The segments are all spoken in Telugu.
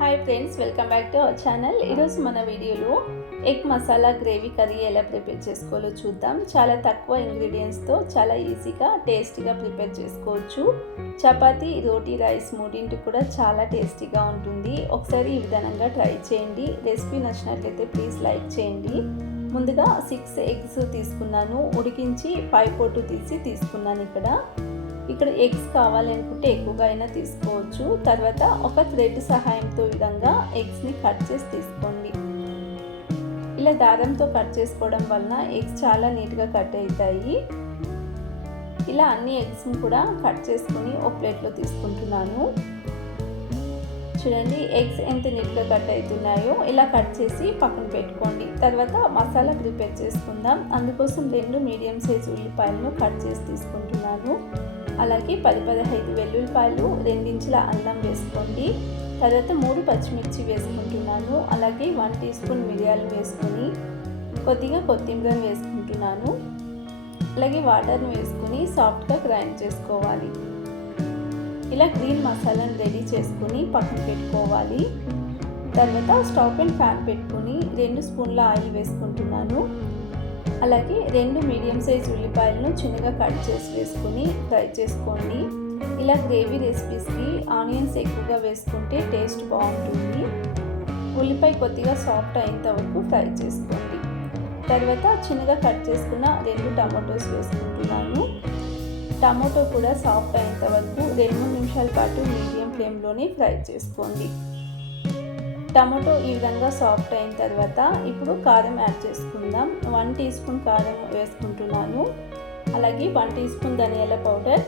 Hi friends, welcome back to our channel. ఈరోజు మన వీడియోలో ఎగ్ మసాలా గ్రేవీ కర్రీ ఎలా ప్రిపేర్ చేసుకోవాలో చూద్దాం. చాలా తక్కువ ఇంగ్రీడియంట్స్తో చాలా ఈజీగా టేస్టీగా ప్రిపేర్ చేసుకోవచ్చు. చపాతీ, రోటీ, రైస్ మూడింటికి కూడా చాలా టేస్టీగా ఉంటుంది. ఒకసారి ఈ విధానంగా ట్రై చేయండి. రెసిపీ నచ్చినట్లయితే ప్లీజ్ లైక్ చేయండి. ముందుగా 6 ఎగ్స్ తీసుకున్నాను. ఉడికించి పై పొట్టు తీసి తీసుకున్నాను. ఇక్కడ ఎగ్స్ కావాలనుకుంటే ఎక్కువగా అయినా తీసుకోవచ్చు. తర్వాత ఒక థ్రెడ్ సహాయంతో విధంగా ఎగ్స్ని కట్ చేసి తీసుకోండి. ఇలా దారంతో కట్ చేసుకోవడం వలన ఎగ్స్ చాలా నీట్గా కట్ అవుతాయి. ఇలా అన్ని ఎగ్స్ని కూడా కట్ చేసుకుని ఒక ప్లేట్లో తీసుకుంటున్నాను. చూడండి ఎగ్స్ ఎంత నీట్గా కట్ అవుతున్నాయో. ఇలా కట్ చేసి పక్కన పెట్టుకోండి. తర్వాత మసాలా ప్రిపేర్ చేసుకుందాం. అందుకోసం 2 మీడియం సైజు ఉల్లిపాయలను కట్ చేసి తీసుకుంటున్నాను. అలాగే 10-15 వెల్లుల్లిపాయలు, 2 ఇంచుల అల్లం వేసుకోండి. తర్వాత 3 పచ్చిమిర్చి వేసుకుంటున్నాను. అలాగే 1 టీ స్పూన్ మిరియాలు వేసుకొని కొద్దిగా కొత్తిమీర వేసుకుంటున్నాను. అలాగే వాటర్ని వేసుకొని సాఫ్ట్గా గ్రైండ్ చేసుకోవాలి. ఇలా గ్రీన్ మసాలాను రెడీ చేసుకుని పక్కన పెట్టుకోవాలి. తర్వాత స్టవ్ పైన ప్యాన్ పెట్టుకుని 2 స్పూన్ల ఆయిల్ వేసుకుంటున్నాను. అలాగే 2 మీడియం సైజ్ ఉల్లిపాయలను చిన్నగా కట్ చేసి వేసుకుని ఫ్రై చేసుకోండి. ఇలా గ్రేవీ రెసిపీస్కి ఆనియన్స్ ఎక్కువగా వేసుకుంటే టేస్ట్ బాగుంటుంది. ఉల్లిపాయ కొద్దిగా సాఫ్ట్ అయ్యేంత వరకు ఫ్రై చేసుకోండి. తర్వాత చిన్నగా కట్ చేసుకున్న 2 టమాటోస్ వేసుకుంటున్నాను. టమాటో కూడా సాఫ్ట్ అయ్యేంత వరకు 2-3 నిమిషాల పాటు మీడియం ఫ్లేమ్లోనే ఫ్రై చేసుకోండి. టమాటో ఈ విధంగా సాఫ్ట్ అయిన తర్వాత ఇప్పుడు కారం యాడ్ చేసుకుందాం. 1 టీ స్పూన్ కారం వేసుకుంటున్నాను. అలాగే 1 టీ స్పూన్ ధనియాల powder,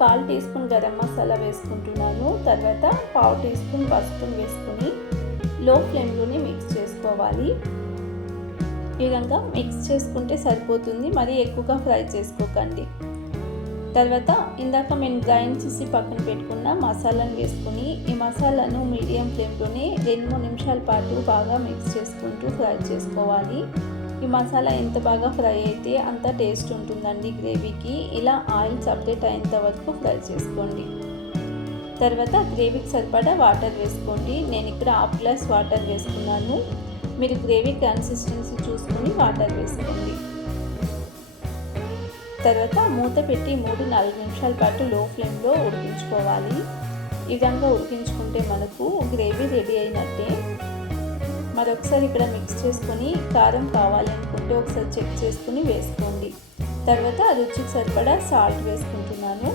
1/4 teaspoon garam masala వేసుకుంటున్నాను. తర్వాత 1/2 టీ స్పూన్ పసుపును వేసుకొని లో ఫ్లేమ్లోనే మిక్స్ చేసుకోవాలి. ఈ విధంగా మిక్స్ చేసుకుంటే సరిపోతుంది, మరీ ఎక్కువగా ఫ్రై చేసుకోకండి. తర్వాత ఇందాక మేము గ్రైండ్ చేసి పక్కన పెట్టుకున్న మసాలాను వేసుకుని ఈ మసాలాను మీడియం ఫ్లేమ్లోనే 2-3 నిమిషాల పాటు బాగా మిక్స్ చేసుకుంటూ ఫ్రై చేసుకోవాలి. ఈ మసాలా ఎంత బాగా ఫ్రై అయితే అంత టేస్ట్ ఉంటుందండి గ్రేవీకి. ఇలా ఆయిల్ సపరేట్ అయ్యేంత వరకు ఫ్రై చేసుకోండి. తర్వాత గ్రేవీకి సరిపడా వాటర్ వేసుకోండి. నేను ఇక్కడ 1/2 గ్లాస్ వాటర్ వేసుకున్నాను. మీరు గ్రేవీ కన్సిస్టెన్సీ చూసుకుని వాటర్ వేసుకోండి. తర్వాత మూత పెట్టి 3-4 నిమిషాల పాటు లో ఫ్లేమ్లో ఉడికించుకోవాలి. ఈ విధంగా ఉడికించుకుంటే మనకు గ్రేవీ రెడీ అయినట్టే. మరొకసారి ఇక్కడ మిక్స్ చేసుకొని కారం కావాలనుకుంటే ఒకసారి చెక్ చేసుకుని వేసుకోండి. తర్వాత రుచికి సరిపడా సాల్ట్ వేసుకుంటున్నాను.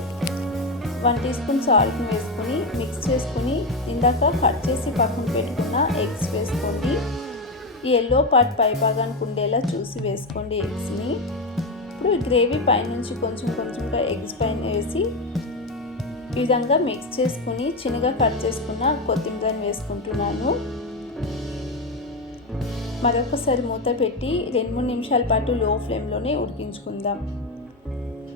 1 టీ స్పూన్ సాల్ట్ని వేసుకొని మిక్స్ చేసుకుని ఇందాక కట్ చేసి పక్కన పెట్టుకున్న ఎగ్స్ వేసుకోండి. ఈ ఎల్లో పార్ట్ పై భాగానికి ఉండేలా చూసి వేసుకోండి ఎగ్స్ని. ఇప్పుడు గ్రేవీ పైనుంచి కొంచెంగా ఎగ్స్ పైన వేసి ఈ విధంగా మిక్స్ చేసుకుని చిన్నగా కట్ చేసుకున్న కొత్తిమీరని వేసుకుంటున్నాను. మరొకసారి మూత పెట్టి 2-3 నిమిషాల పాటు లో ఫ్లేమ్లోనే ఉడికించుకుందాం.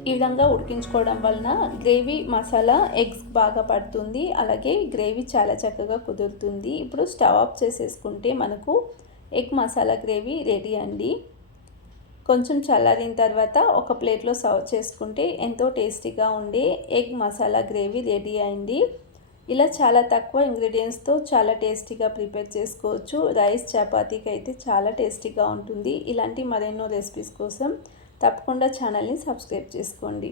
ఈ విధంగా ఉడికించుకోవడం వలన గ్రేవీ మసాలా ఎగ్స్ బాగా పడుతుంది. అలాగే గ్రేవీ చాలా చక్కగా కుదురుతుంది. ఇప్పుడు స్టవ్ ఆఫ్ చేసేసుకుంటే మనకు ఎగ్ మసాలా గ్రేవీ రెడీ అండి. కొంచెం చల్లారిన తర్వాత ఒక ప్లేట్లో సర్వ్ చేసుకుంటే ఎంతో టేస్టీగా ఉండే ఎగ్ మసాలా గ్రేవీ రెడీ అయింది. ఇలా చాలా తక్కువ ఇంగ్రీడియంట్స్తో చాలా టేస్టీగా ప్రిపేర్ చేసుకోవచ్చు. రైస్, చపాతీకి అయితే చాలా టేస్టీగా ఉంటుంది. ఇలాంటి మరెన్నో రెసిపీస్ కోసం తప్పకుండా ఛానల్ని సబ్స్క్రైబ్ చేసుకోండి.